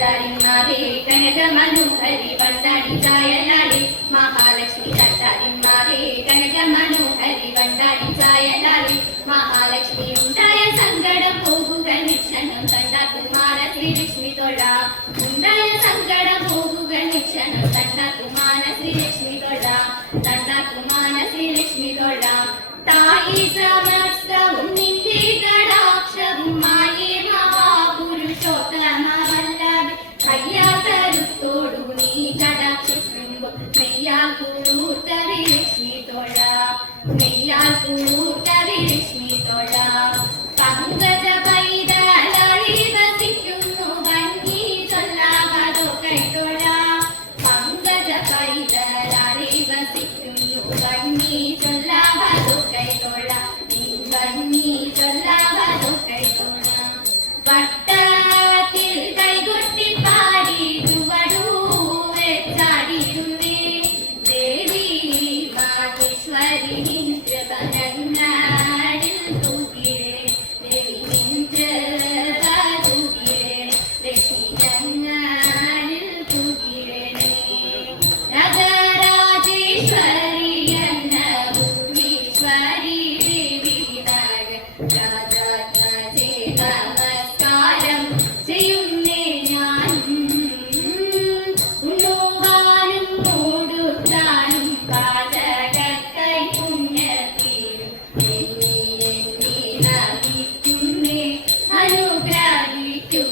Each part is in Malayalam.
തട്ടാരിമാരേ കനക മനോഹരി വണ്ടാടി ചായലാളി മഹാലക്ഷ്മി തട്ടാരിമാരേ കനക മനോഹരി വണ്ടാടി ചായലാളി മഹാലക്ഷ്മി ഉണ്ടായ സങ്കടം പോകുക നിക്ഷണം തണ്ടാക്കുമാര ശ്രീലക്ഷ്മി തൊഴ ഉണ്ടായ സങ്കടം പോകുക നിക്ഷണം തണ്ടാക്കുമാര ശ്രീലക്ഷ്മി തൊഴ തണ്ടാക്കുമാര ശ്രീലക്ഷ്മി തൊഴ തായി സമസ്തവും നിന്റെ കടാക്ഷവും മായേ മഹാപുരുഷോത്തമവല്ലാതെ കയ്യാത്തരുത്തോടു നീ കടാക്ഷിക്കുമ്പോൾ മെയ്യാൽ കൂട്ടവി ലക്ഷ്മി തൊഴ മെയ്യാൽ കൂട്ടവി ലക്ഷ്മി തൊഴ പങ്കജ പൈതലി വസിക്കുന്നു ഭംഗി ചൊല്ലാവതോ കൈതൊഴ പങ്കജ പൈതലി വസിക്കുന്നു ഭംഗി ചൊല്ലാവതോ കൈതൊഴ ഭംഗി ചൊല്ലാവതോ കൈതൊഴ വട്ടത്തിൽ കൈകൊട്ടി പാടി ചുവടൂരെ ചാടിയിരുന്നേ ദേവി മാഹേശ്വരി നിന്ദ്രപനങ്ങാടിൽ തൂക്കിടേ ദേവി നിന്ദ്രപൂകിടേ ലക്ഷ്മിയങ്ങാടിൽ തൂക്കിടേ രാജരാജേശ്വരി അന്നപൂർണീശ്വരി ദേവി നാഗ രാജാജേ നമസ്കാരം ചെയ്യുന്നേ ഞാൻ ഉണ്ണുവാനും മൂടുത്താനും പാചകക്കൈ പുണ്യത്തിനും എണ്ണി എണ്ണി നമിക്കുന്നേ അനുഗ്രഹിക്കൂ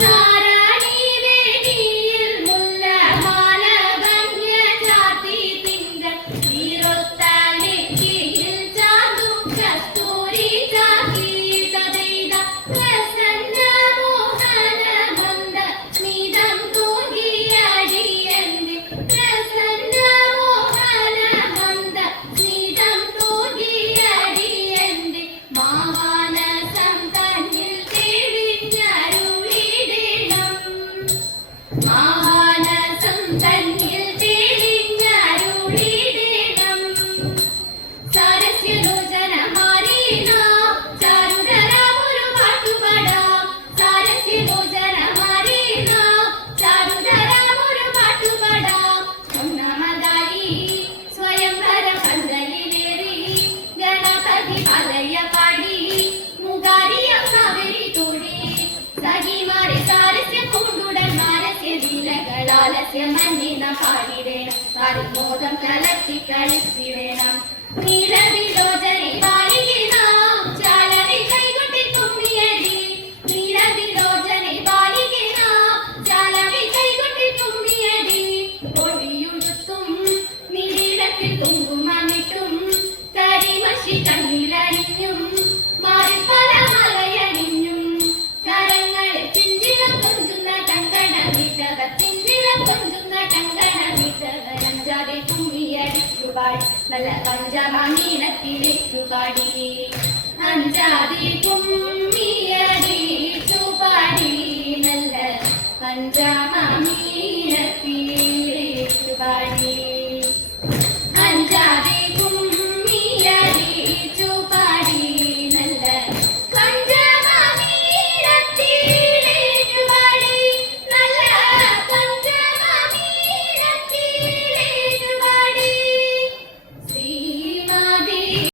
സാരാണി വേദിയിൽ മുല്ലമാല ഭംഗ്യ ചാത്തി തിങ്കൾ ഈറൊത്താനെറ്റിയിൽ ചാന്തു കസ്തൂരി ചാത്തി തദൈത പ്രസന്ന മോഹന മന്ദ സ്മിതം തൂകിയടിയന്റെ പ്രസന്ന മോഹന മന്ദ സ്മിതം തൂകിയടിയന്റെ മാനസം തന്നിൽ തെളിഞ്ഞരുളിടണം മാനസം തന്നിൽ തെളിഞ്ഞരുളിടണം സാരസ്യലോചന മാരീനാ ചാരുധരമൊരു പാട്ടുപാടാം സാരസ്യലോചന മാരീനാ ചാരുധരമൊരു പാട്ടുപാടാം ഒന്നാമതായി സ്വയംവര പന്തലിലേറി ഗണപതി പലയ പാടി മുഖാരിയം കാവേരി തോടി സഖിമാരെ സാരസ്യ കൊണ്ടുടൻ മാരസ്യ ലീലകളാലസ്യ മഞ്ഞിന പാടിടേണം പാരിമോദം കലർത്തി കളിച്ചിടേണം നീലവിലോചനെ ബാലികനാം ചാലവി കൈകൊട്ടി തുമ്പിയടി നീലവിലോചനെ ബാലികനാം ചാലവി കൈകൊട്ടി തുമ്പിയടി പൊടിയുടുത്തും നീലത്തിൽ കുങ്കുമമിട്ടും കരിമഷി കണ്ണിലണിഞ്ഞും മാറിപ്പല മലയണിഞ്ഞും കരങ്ങളിൽ ചിഞ്ചിലം കൊഞ്ചുന്ന കങ്കണമിട്ടവ ചിഞ്ചിലം കൊഞ്ചുന്ന കങ്കണമിട്ടവ അഞ്ചാതെ കുമ്മിയടിച്ചുപാടി നല്ല പഞ്ചമീനത്തിലേക്കുപാടി അഞ്ചാതെ കുമ്മിയടിച്ചുപാടി നല്ല പഞ്ച